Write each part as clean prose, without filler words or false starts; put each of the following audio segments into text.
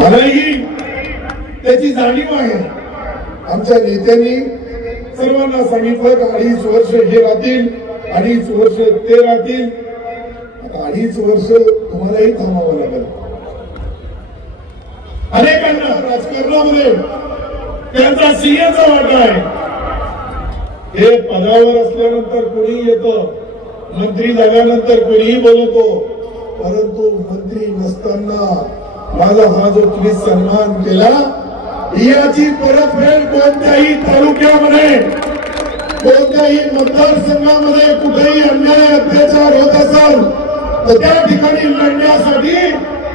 मलाही त्याची जाणीव आहे. आमच्या नेत्यांनी सर्वांना सांगितलं की 2.5 वर्ष हे राहतील, 2.5 वर्ष ते राहतील. आता 2.5 वर्ष तुम्हालाही थांबावं लागेल. अनेकांना राजकारणामध्ये त्यांचा सिंहाचा वाटा आहे. हे पदावर असल्यानंतर कोणी येतं, मंत्री झाल्यानंतर कोणीही बोलतो, परंतु मंत्री नसताना माझा हा जो तुम्ही सन्मान केला याची परतफेड कोणत्याही तालुक्यामध्ये, कोणत्याही मतदारसंघामध्ये कुठेही अन्याय अत्याचार होत असेल तर त्या ठिकाणी लढण्यासाठी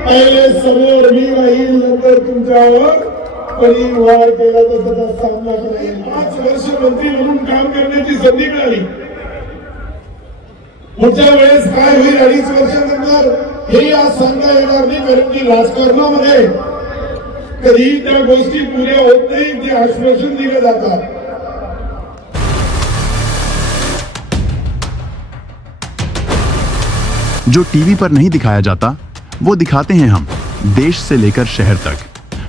पहिले समोर मी राहील, नंतर तुमच्यावर कोणी वार केला तर त्याचा सामना करेल. 5 वर्ष मंत्री म्हणून काम करण्याची संधी मिळाली. पुढच्या वेळेस काय होईल 2.5 वर्षानंतर हे आज सांगता येणार नाही, कारण की राजकारणामध्ये कधी त्या गोष्टी पुऱ्या होत नाही, ते आश्वासन दिले जातात. जो टीवी पर नहीं दिखाया जाता वो दिखाते हैं हम, देश से लेकर शहर तक,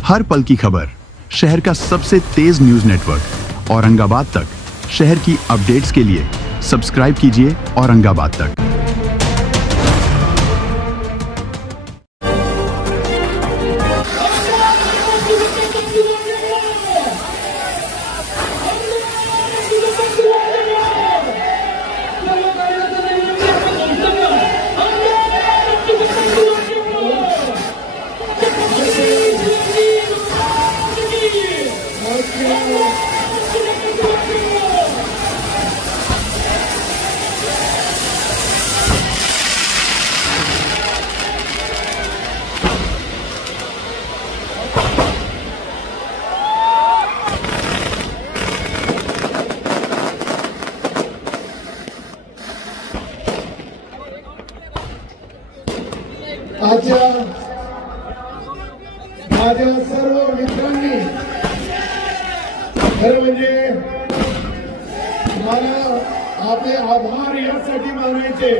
हर पल की खबर, शहर का सबसे तेज न्यूज नेटवर्क औरंगाबाद तक. शहर की अपडेट्स के लिए सब्सक्राइब कीजिए औरंगाबाद तक. आजच्या माझ्या सर्व मित्रांनी खरं म्हणजे मला आपले आभार यासाठी मानायचे.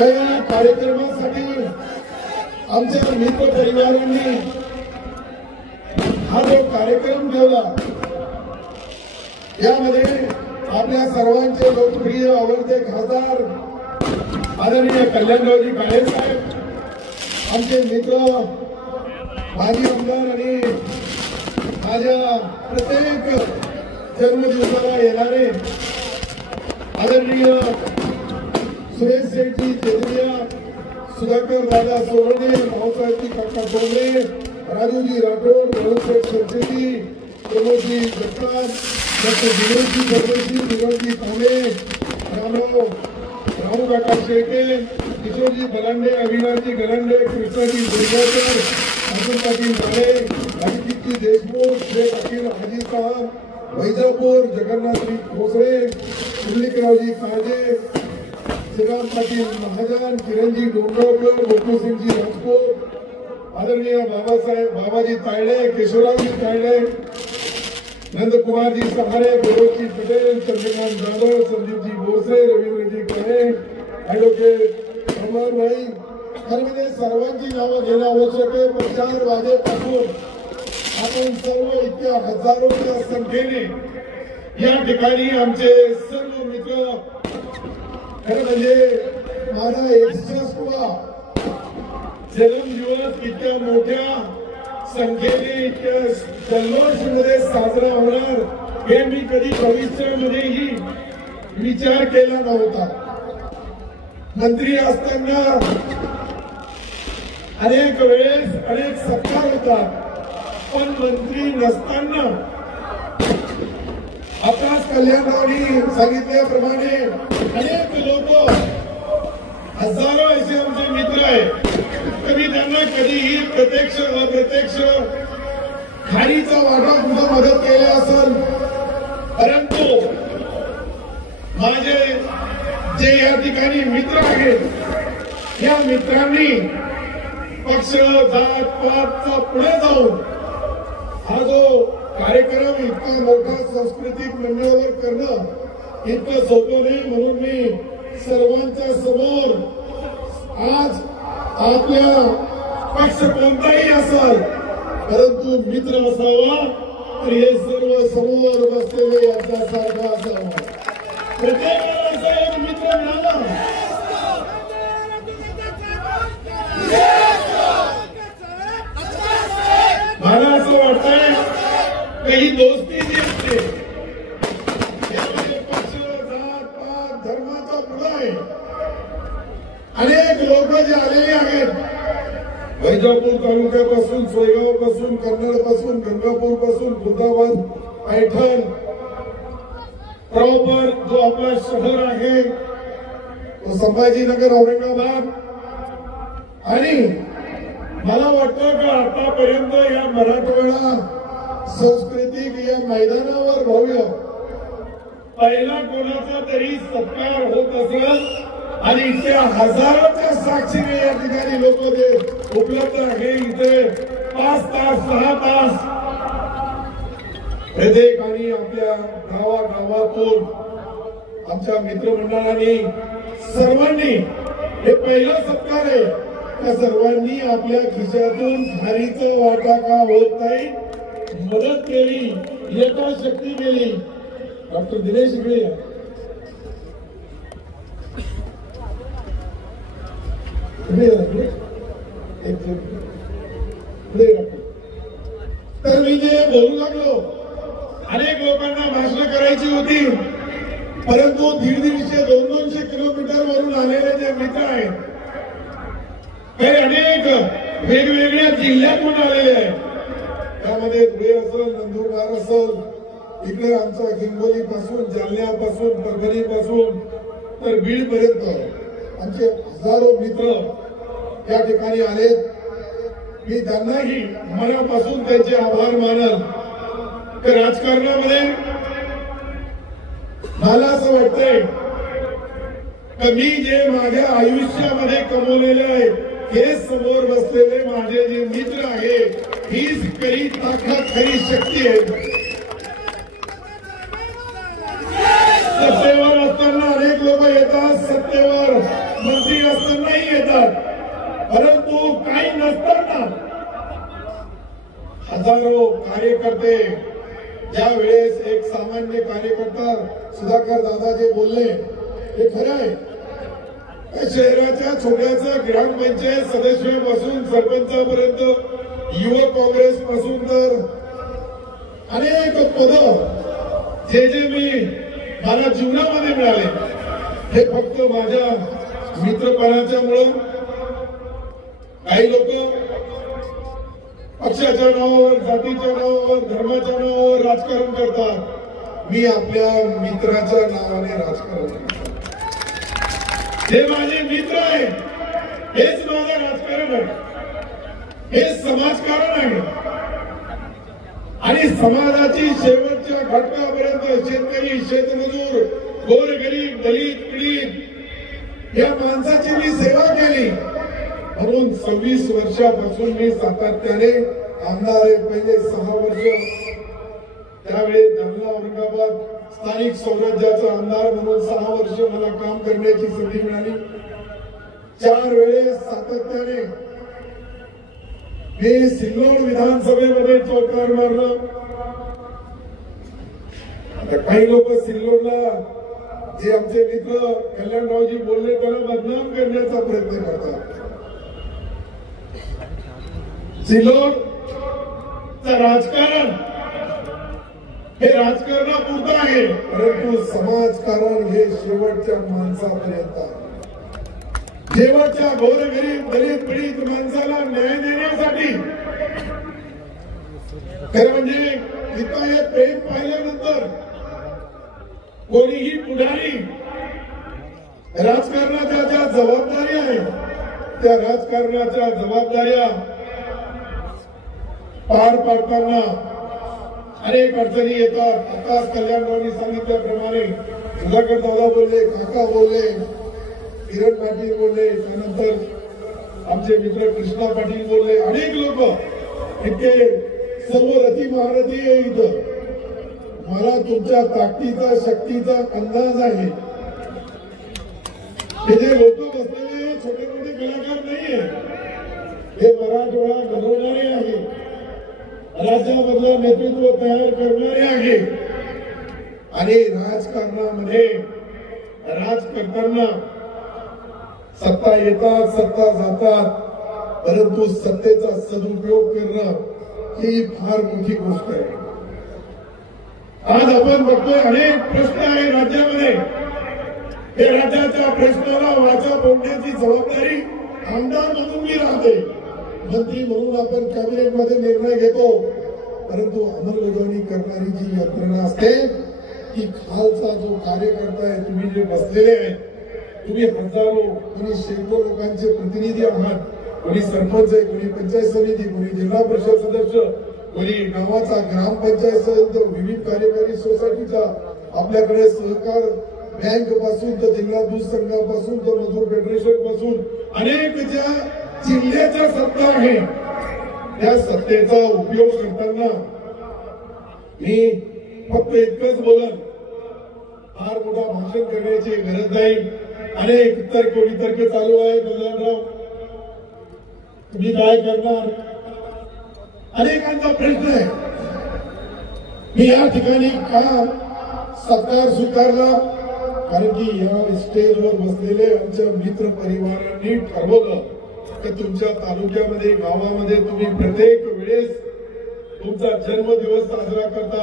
या कार्यक्रमासाठी आमच्या मित्र परिवारांनी हा जो कार्यक्रम ठेवला यामध्ये आपल्या सर्वांचे लोकप्रिय आवडते खासदार आदरणीय कल्याणरावजी काळे साहेब, आमचे मित्र माजी आमदार आणि माझ्या प्रत्येक जन्मदिवसाला येणारे आदरणीय सुरेश शेट्टी जेजुरिया, सुधाकर दादा सोवणे, भाऊसाहेबजी काका डोंगरे, राजूजी राठोड, भाऊसाहेब सरसेटी, प्रमोदजी जगताप, डॉक्टर विनोदजी सरदेशी, विनोदजी कांबळे, रामराव रामू काका शेळके, किशोरजी बलांडे, अविनाशजी गलांडे, कृष्णाजी दुर्गावकर, अर्जुन पाटील बाळे, अभिजितजी देशमुख, शेख अखिल हाजी साहब, वैजापूर, जगन्नाथजी खोसरे, मुरलीकरावजी काळजे, श्रीराम पाटील महाजन, किरणजी डोंगरावकर, गोकुळसिंगजी राजपूत, आदरणीय बाबाजी तायडे, केशवरावजी तायडे, नंदकुमारजी सहारे, गौरवजी पटेल, चंद्रकांत जाधव, संदीपजी भोसले, रवींद्रजी काळे, ॲडव्होकेट अमरभाई, खरं सर्वांची नावं घेणं आवश्यक आहे. पण 4 वाजेपासून आपण सर्व इतक्या हजारोच्या संख्येने या ठिकाणी आमचे सर्व मित्र, खरं म्हणजे माझा 61वा जन्मदिवस इतक्या मोठ्या संख्येने इतक्या जल्लोषमध्ये साजरा होणार हे मी कधी भविष्यामध्येही विचार केला नव्हता. मंत्री असताना अनेक वेळेस अनेक सत्कार होतात, पण मंत्री नसताना आकाश कल्याणरावनी सांगितल्याप्रमाणे अनेक लोक, हजारो असे आमचे मित्र आहेत, मी त्यांना कधीही प्रत्यक्ष अप्रत्यक्ष खारीचा वाटा कुठं मदत केला असेल, परंतु माझे जे या ठिकाणी मित्र आहेत या मित्रांनी पक्ष जात पातचा पुढे जाऊन हा जो कार्यक्रम इतका मोठा सांस्कृतिक मंडळावर करणं इतकं सोपं नाही. म्हणून मी सर्वांच्या समोर आज आपल्या पक्ष कोणताही असेल, परंतु मित्र असावा तर हे सर्व समोर बसलेले यांच्यासारखा असावा. प्रत्येकाला असा एक मित्र मिळाला. मला असं वाटतंय काही दोस्ती जी असते पक्ष, जात पात, धर्माचा पुढा आहे. अनेक लोक जे आलेले आहेत वैजापूर तालुक्यापासून, सोयगाव पासून, कन्नड पासून, गंगापूर पासून, खुर्दाबाद, पैठण प्रॉपर जो आपला शहर आहे तो संभाजीनगर, औरंगाबाद. आणि मला वाटतं की आतापर्यंत या मराठवाडा सांस्कृतिक या मैदानावर भव्य पहिला कोणाचा तरी सत्कार होत असेल आणि त्या हजारोच्या साक्षीने या ठिकाणी लोक उपलब्ध आहे. इथे 5 तास 6 तास प्रत्येकाने आपल्या गावागावातून आमच्या मित्रमंडळांनी सर्वांनी हे पहिला सत्कार आहे. त्या सर्वांनी आपल्या खिशातून खारीचं वाटा का होत नाही मदत केली, यथाशक्ती केली. डॉक्टर दिनेश इकडे या. तर मी जे बोलू लागलो, अनेक लोकांना भाषण करायची होती, परंतु 150-200 किलोमीटर वरून आलेले जे मित्र आहेत हे अनेक वेगवेगळ्या जिल्ह्यातून आलेले आहेत. त्यामध्ये धुळे असेल, नंदुरबार असेल, इकडे आमचा हिंगोली पासून, जालन्यापासून, परभणी पासून तर बीड पर्यंत आमचे हजारो मित्र या ठिकाणी आलेत. मी त्यांनाही मनापासून त्यांचे आभार मानल. तर राजकारणामध्ये मला असं वाटतंय की मी जे माझ्या आयुष्यामध्ये कमवलेले आहे हे समोर बसलेले माझे जे मित्र आहे हीच खरी ताकद, खरी शक्ती आहे. सत्तेवर असताना अनेक लोक येतात, सत्तेवर मंत्री असतानाही येतात, परंतु काही नसताना हजारो कार्यकर्ते ज्या वेळेस एक सामान्य कार्यकर्ता सुधाकर दादा जे बोलले हे खरं आहे. शहराच्या छोट्याच्या ग्रामपंचायत सदस्यापासून सरपंचापर्यंत, युवक काँग्रेस पासून तर अनेक पद जे मी मला जीवनामध्ये मिळाले हे फक्त माझ्या मित्रपणाच्यामुळं. काही लोक पक्षाच्या नावावर, जातीच्या नावावर, धर्माच्या नावावर राजकारण करतात. मी आपल्या मित्राच्या नावाने राजकारण करतो. हे माझे मित्र आहे, हेच माझं राजकारण आहे, हेच समाजकारण आहे. आणि समाजाची शेवटच्या घटकापर्यंत शेतकरी, शेतमजूर, गोरगरीब, दलित, पीडित या माणसाची मी सेवा केली. म्हणून 26 वर्षापासून मी सातत्याने आमदार आहे. पहिले 6 वर्ष त्यावेळी जालना, औरंगाबाद स्थानिक स्वराज्याचा आमदार म्हणून 6 वर्ष मला काम करण्याची संधी मिळाली. 4 वेळेस सातत्याने मी सिल्लोड विधानसभेमध्ये चौकार मारलं. आता काही लोक सिल्लोडला जे आमचे मित्र कल्याणरावजी बोलले त्याला बदनाम करण्याचा प्रयत्न करतात. सिल्लोडचं राजकारण हे राजकारणापुरतं आहे, परंतु समाजकारण हे शेवटच्या माणसापर्यंत आहे. शेवटच्या गोरगरीब, दलित, पीडित माणसाला न्याय देण्यासाठी. खरं म्हणजे इथं हे प्रेम पाहिल्यानंतर कोणीही पुढारी राजकारणाच्या ज्या जबाबदाऱ्या आहेत त्या राजकारणाच्या जबाबदाऱ्या पार पाडताना अनेक अडचणी येतात. आता कल्याणरावांनी सांगितल्याप्रमाणे सुधाकर दादा बोलले, काका बोलले, किरण पाटील बोलले, त्यानंतर आमचे मित्र कृष्णा पाटील बोलले, अनेक लोक इतके सर्व रथी महारथी आहे. इथं मला तुमच्या ताकदीचा, शक्तीचा अंदाज आहे. हे जे लोक बसलेले छोटे मोठे कलाकार नाहीये, हे मराठवाडा घडवणारे आहे, राज्यामधलं नेतृत्व तयार करणारे आहे आणि राजकारणामध्ये राज करताना सत्ता येतात सत्ता जातात, परंतु सत्तेचा सदुपयोग करणं ही फार मोठी गोष्ट आहे. आज आपण बघतोय अनेक प्रश्न आहे राज्यामध्ये. हे राज्याच्या प्रश्नाला वाचा फोडण्याची जबाबदारी आमदार म्हणून मी राहते, मंत्री म्हणून आपण कॅबिनेटमध्ये निर्णय घेतो, परंतु अंमलबजावणी करणारी जी यंत्रणा असते ती खालचा जो कार्यकर्ता आहे, तुम्ही जे बसलेले आहेत, तुम्ही हजारो कोणी शेकडो लोकांचे प्रतिनिधी आहात, कोणी सरपंच आहे, कोणी पंचायत समिती, कोणी जिल्हा परिषद सदस्य, कोणी गावाचा ग्रामपंचायत सदस्य, विविध कार्यकारी सोसायटीचा, आपल्याकडे सहकार बँक पासून तर जिल्हा दूध संघापासून तर मजूर फेडरेशन पासून अनेक ज्या जिल्ह्याच्या सत्ता आहे त्या सत्तेचा उपयोग करताना मी फक्त इतकंच बोलन, फार मोठा भाषण करण्याची गरज नाही. अनेक तर्क वितर्क चालू आहे. कल्याणराव तुम्ही काय करणार, अनेकांचा प्रश्न आहे. मी या ठिकाणी का सत्कार स्वीकारला, कारण की या स्टेजवर बसलेले आमच्या मित्र परिवारांनी ठरवलं की तुमच्या तालुक्यामध्ये गावामध्ये तुम्ही प्रत्येक वेळेस तुमचा जन्मदिवस साजरा करता,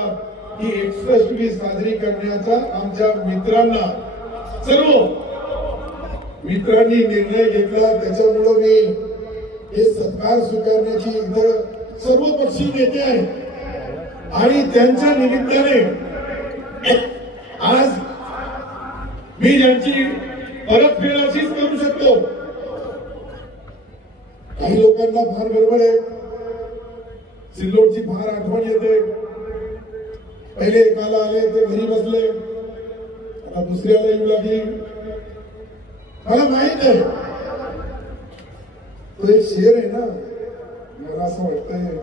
ही 61वी साजरी करण्याचा आमच्या मित्रांना सर्व मित्रांनी निर्णय घेतला. त्याच्यामुळे मी हे सत्कार स्वीकारण्याची इथं सर्व पक्षी नेते आहेत आणि त्यांच्या निमित्ताने आज मी ज्यांची परतफेड अशीच करू शकतो. काही लोकांना फार गडबड आहे, सिल्लोडची फार आठवण येते. पहिले एकाला आले ते घरी बसले, आता दुसऱ्याला येऊ लागली. मला माहित आहे तो एक शेर आहे ना, मला असं वाटतंय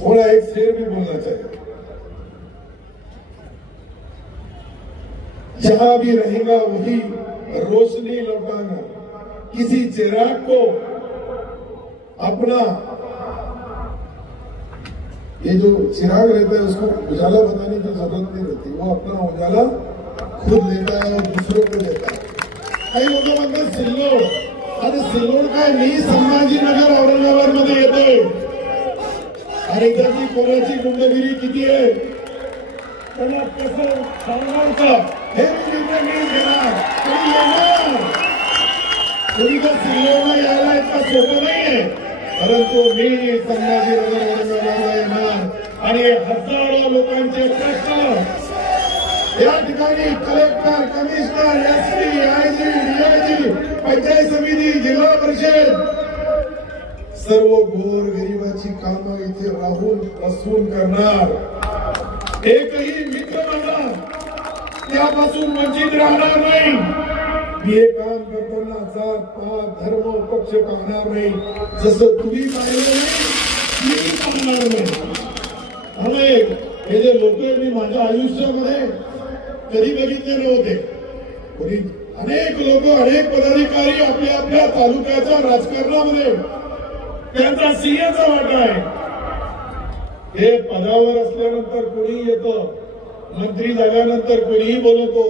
थोड़ा एक शेर भी बोलना चाहिए. जहां भी रहेगा वही रोशनी लौटाना, किसी चिराग को अपना, ये जो चिराग रहता है उसको उजाला बताने की जरूरत नहीं रहती, वो अपना उजाला खुद लेता है और दूसरों को देता है. काही लोक म्हणतात सिल्लोड, अरे सिल्लोड काय, मी संभाजीनगर औरंगाबाद मध्ये येतोय आणि त्याची कोणाची गुंडगिरी किती आहे त्यांना कसं सांगायचं हे मी घेणार. तुम्ही तर सिल्लोडला यायला इतका सोपं नाहीये, परंतु मी संभाजीनगर औरंगाबादला येणार आणि हजारो लोकांचे प्रश्न या ठिकाणी collector, commissioner, SP, IG, DIG, panchayat समिती, जिल्हा परिषद, सर्व गोर गरिबाची कामं इथे राहून बसून करणार. एकही मित्र मला त्यापासून वंचित राहणार नाही. मी हे काम करताना जात पात धर्म पक्ष पाहणार नाही, जसं तुम्ही पाहिलं नाही मी पाहणार नाही. हे जे लोक मी माझ्या आयुष्यामध्ये कधी बघितले नव्हते. अनेक लोक, अनेक पदाधिकारी आपल्या आपल्या तालुक्याच्या राजकारणामध्ये त्यांचा सिंहाचा वाटा आहे. हे पदावर असल्यानंतर कोणी येतं, मंत्री झाल्यानंतर कोणीही बोलतो,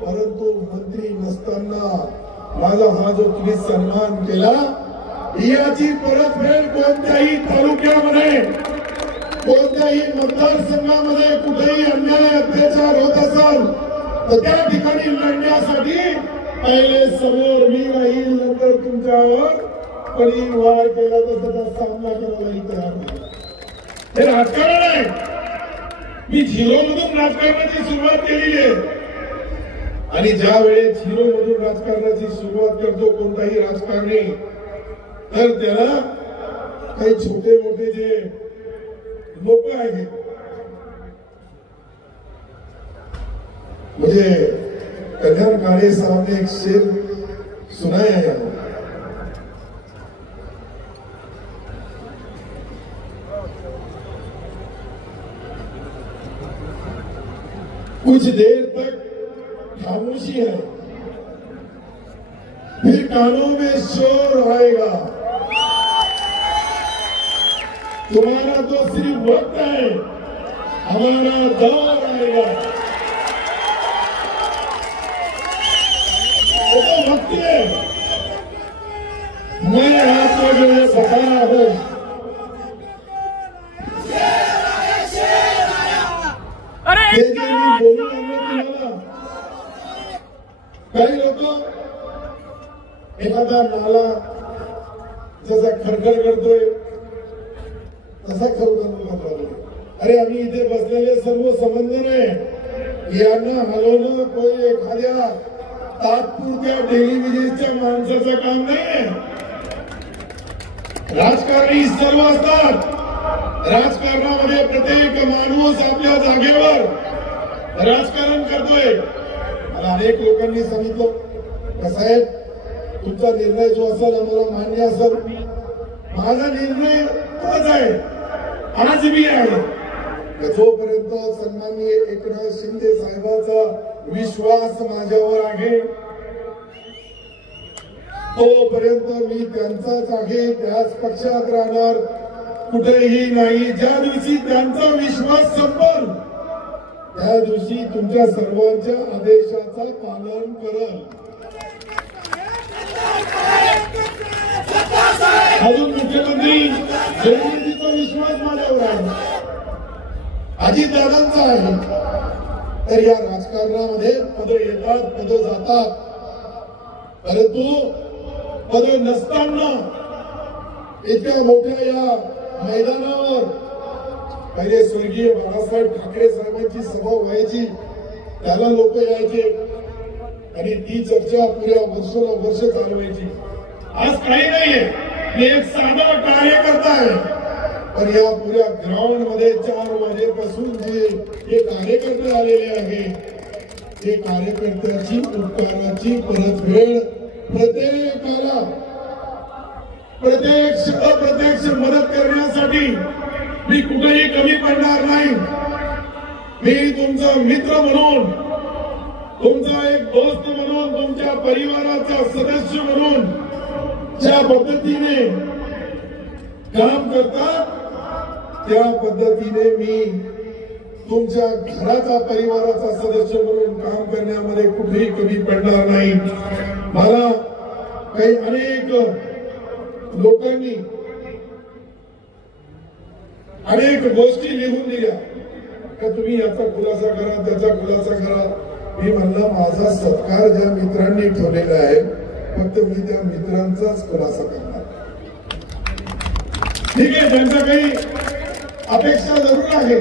परंतु मंत्री नसताना माझा हा जो तुम्ही सन्मान केला याची परतफेड कोणत्याही तालुक्यामध्ये, कोणत्याही मतदारसंघामध्ये कुठेही अन्याय अत्याचार होत असेल तर त्या ठिकाणी लढण्यासाठी पहिले समोर मी राहील, नंतर तुमच्यावर कोणी वार केला तर त्याचा सामना करायलाही तयार नाही. हे राजकारण आहे. मी झिरो मधून राजकारणाची सुरुवात केलेली आहे आणि ज्या वेळेस झिरो मधून राजकारणाची सुरुवात करतो कोणताही राजकारणी, तर त्याला काही छोटे मोठे जे लोक आहेत, मुझे कल्याण काळे साहब ने एक शेर सुनाया है. कुछ देर तक खामोशी है, फिर कानों में शोर रहेगा, तुम्हारा तो सिर्फ वक्त है, हमारा दौर आएगा। तो वक्त है, मैं आपको जो ये बता रहा हूं, हे जे मी बोलून आणलं तुम्हाला, काही लोक एखादा नाला जसा खडखड करतोय तसा खडखड करतोय. अरे आम्ही इथे बसलेले सर्व समंदर आहे, यांना हलवणं कोणी एखाद्या तात्पुरत्या डेली विजेच्या माणसाचं काम नाहीये. राजकारणी सर्व असतात. राजकारणामध्ये प्रत्येक माणूस आपल्या जागेवर राजकारण करतोय. मला अनेक लोकांनी सांगितलं, साहेब तुमचा निर्णय जो असेल आम्हाला मान्य असेल. माझा निर्णय तोच आहे, आज मी आहे. जोपर्यंत सन्माननीय एकनाथ शिंदे साहेबांचा विश्वास माझ्यावर आहे तोपर्यंत मी त्यांचाच आहे, त्याच पक्षात राहणार, कुठेही नाही. ज्या दिवशी त्यांचा विश्वास संपल त्या दिवशी तुमच्या सर्वांच्या आदेशाचं पालन करल. अजून मुख्यमंत्री देवेंद्रजींचा विश्वास माझ्यावर आहे, अजितदादांचा आहे. तर या राजकारणामध्ये पद येतात, पद जातात, परंतु पद नसताना इतक्या मोठ्या या मैदानावर पहिले स्वर्गीय बाळासाहेब ठाकरे साहेबांची सभा व्हायची, त्याला लोक यायचे आणि ती चर्चा पुऱ्या वर्ष चालवायची. आज काही नाहीये, मी एक साधा कार्यकर्ता आहे, पण या पुऱ्या ग्राउंड मध्ये 4 वाजेपासून जे कार्यकर्ते आलेले आहे, ते कार्यकर्त्याची उपकाराची परतफेड प्रत्येकाला प्रत्यक्ष अप्रत्यक्ष मदत करण्यासाठी मी कुठेही कमी पडणार नाही. मी तुमचा मित्र म्हणून, तुमचा एक दोस्त म्हणून, तुमच्या परिवाराचा सदस्य म्हणून ज्या पद्धतीने काम करतात त्या पद्धतीने मी तुमच्या घराचा परिवाराचा सदस्य म्हणून काम करण्यामध्ये कुठेही कमी पडणार नाही. मला काही अनेक लोकांनी अनेक गोष्टी लिहून दिल्या का तुम्ही याचा खुलासा करा, त्याचा खुलासा करा. मी म्हणलं माझा सत्कार ज्या मित्रांनी ठेवलेला आहे फक्त मी त्या मित्रांचाच खुलासा करणार. ठीक आहे, त्यांच्या काही अपेक्षा जरूर आहे,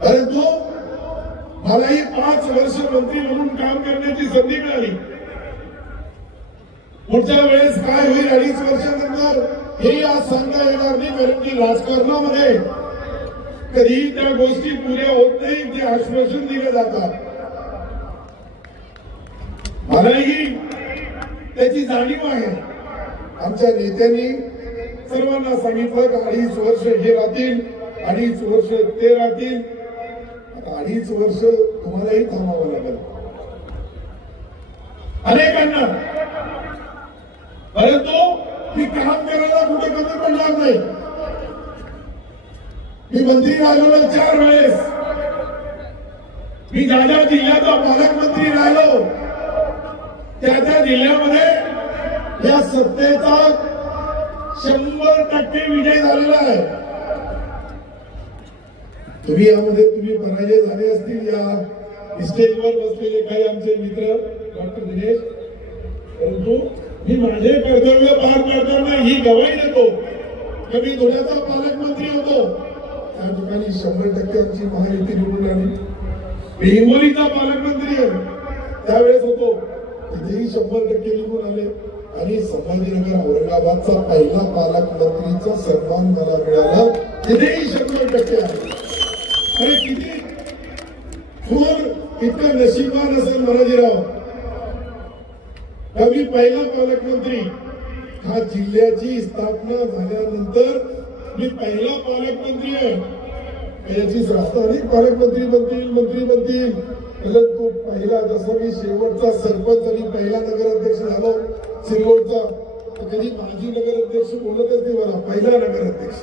परंतु मलाही 5 वर्ष मंत्री म्हणून काम करण्याची संधी मिळाली. पुढच्या वेळेस काय होईल 2.5 वर्षानंतर हे आज सांगता येणार नाही, कारण की राजकारणामध्ये कधी त्या गोष्टी पुऱ्या होत नाही, ते आश्वासन दिले जातात. मलाही त्याची जाणीव आहे. आमच्या नेत्यांनी सर्वांना सांगितलं की 2.5 वर्ष हे राहतील, 2.5 वर्ष ते राहतील. आता 2.5 वर्ष तुम्हालाही थांबावं लागेल अनेकांना, परंतु मी काम करायला कुठे कमी पडणार नाही. मी मंत्री राहिलो 4 वेळेस, मी ज्या ज्या जिल्ह्याचा पालकमंत्री राहिलो त्या त्या जिल्ह्यामध्ये या सत्तेचा 100% विजय झालेला आहे. तुम्ही यामध्ये तुम्ही पराजय झाले असतील. या स्टेजवर बसलेले काही आमचे मित्र डॉक्टर दिनेश, परंतु मी माझे कर्तव्य पार करताना ही गवाही देतो की मी धुळ्याचा पालकमंत्री होतो, त्या ठिकाणी 100% आमची महायुती निवडून आली. मी हिंगोलीचा पालकमंत्री आहे, त्यावेळेस होतो, तिथेही 100% निवडून आले. आणि संभाजीनगर औरंगाबादचा पहिला पालकमंत्रीचा सन्मान मला मिळाला, तिथेही 100% आहे. अरे किती थोर इतकं नशिबान असेल मराजीराव. मी पहिला पालकमंत्री, हा जिल्ह्याची स्थापना झाल्यानंतर मी पहिला पालकमंत्री आहे. याची अनेक पालकमंत्री बनतील, मंत्री बनतील, परंतु पहिला, जसं मी शेवटचा सरपंच आणि पहिला नगराध्यक्ष झालो सिल्लोडचा, तर कधी माजी नगराध्यक्ष बोलतच नाही मला, पहिला नगराध्यक्ष,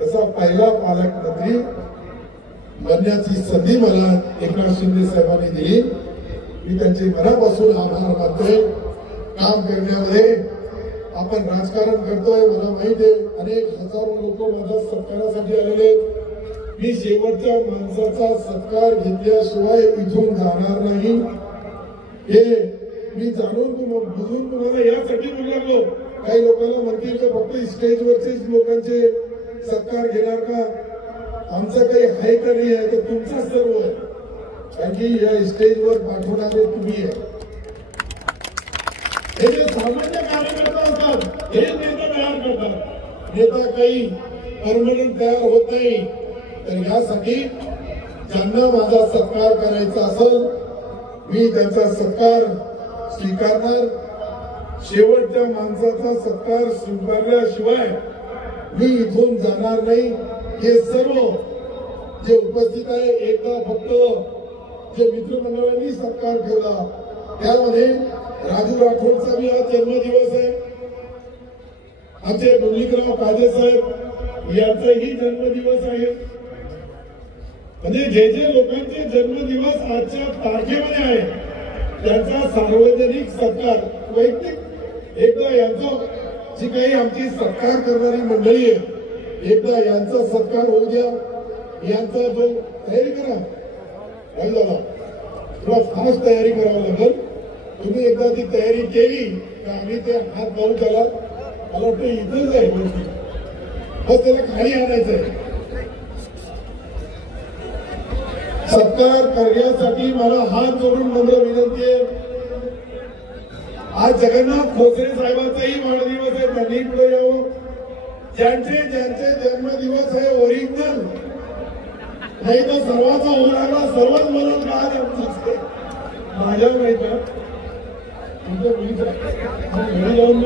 तसा पहिला पालकमंत्री बनण्याची संधी मला एकनाथ शिंदे साहेबांनी दिली. मी त्यांचे मनापासून आभार मानतोय. काम करण्यामध्ये आपण राजकारण करतोय, मला माहिती आहे अनेक हजारो लोक माझ्या सत्कारासाठी आलेले. मी शेवटच्या माणसाचा सत्कार घेतल्याशिवाय इथून जाणार नाही. हे मी जाणून बुजून तुम्हाला यासाठी बोलू लागलो. काही लोकांना म्हणतील की फक्त स्टेजवरचेच लोकांचे सत्कार घेणार का, आमचं काही आहे का नाही आहे, तर तुमचा सर्व आहे. कारण की या स्टेजवर पाठवणारे तुम्ही आहे. हे जे सामान्य कार्यकर्ता असतात हे नेता तयार करतात. नेता काही परमनंट तयार होत नाही. तर यासाठी ज्यांना माझा सत्कार करायचा असेल मी त्यांचा सत्कार स्वीकारणार. शेवटच्या माणसाचा सत्कार स्वीकारल्याशिवाय मी इथून जाणार नाही. हे सर्व जे उपस्थित आहे, एकदा फक्त जे मित्रमंडळांनी सत्कार ठेवला त्यामध्ये राजू राठोडचा मी आज जन्मदिवस आहे. आमचे मुरलीधरराव काळे साहेब यांचाही जन्मदिवस आहे. म्हणजे जे जे लोकांचे जन्मदिवस आजच्या तारखेमध्ये आहे त्यांचा सार्वजनिक सत्कार वैयक्तिक एकदा यांचा जी काही आमची सत्कार करणारी मंडळी आहे एकदा यांचा सत्कार होऊ द्या. यांचा जो तयारी करा नाही झाला थोडा फास्ट तयारी करावी लागेल. तुम्ही एकदा ती तयारी केली तर आम्ही ते हात लावू त्याला. मला वाटतं इथंच आहे बस त्याला खाली आणायचं आहे. सत्कार करण्यासाठी मला हात जोडून नम्र विनंती आहे. आज जगन्नाथ खोसरे साहेबांचाही वाढदिवस आहे. त्यांनी पुढे यावं. ज्यांचे ज्यांचे जन्मदिवस आहे ओरिजिनल नाही तर सर्वांचा होऊ लागला. सर्वच म्हणून आज माझ्या माहिती तुमच्या घरी जाऊन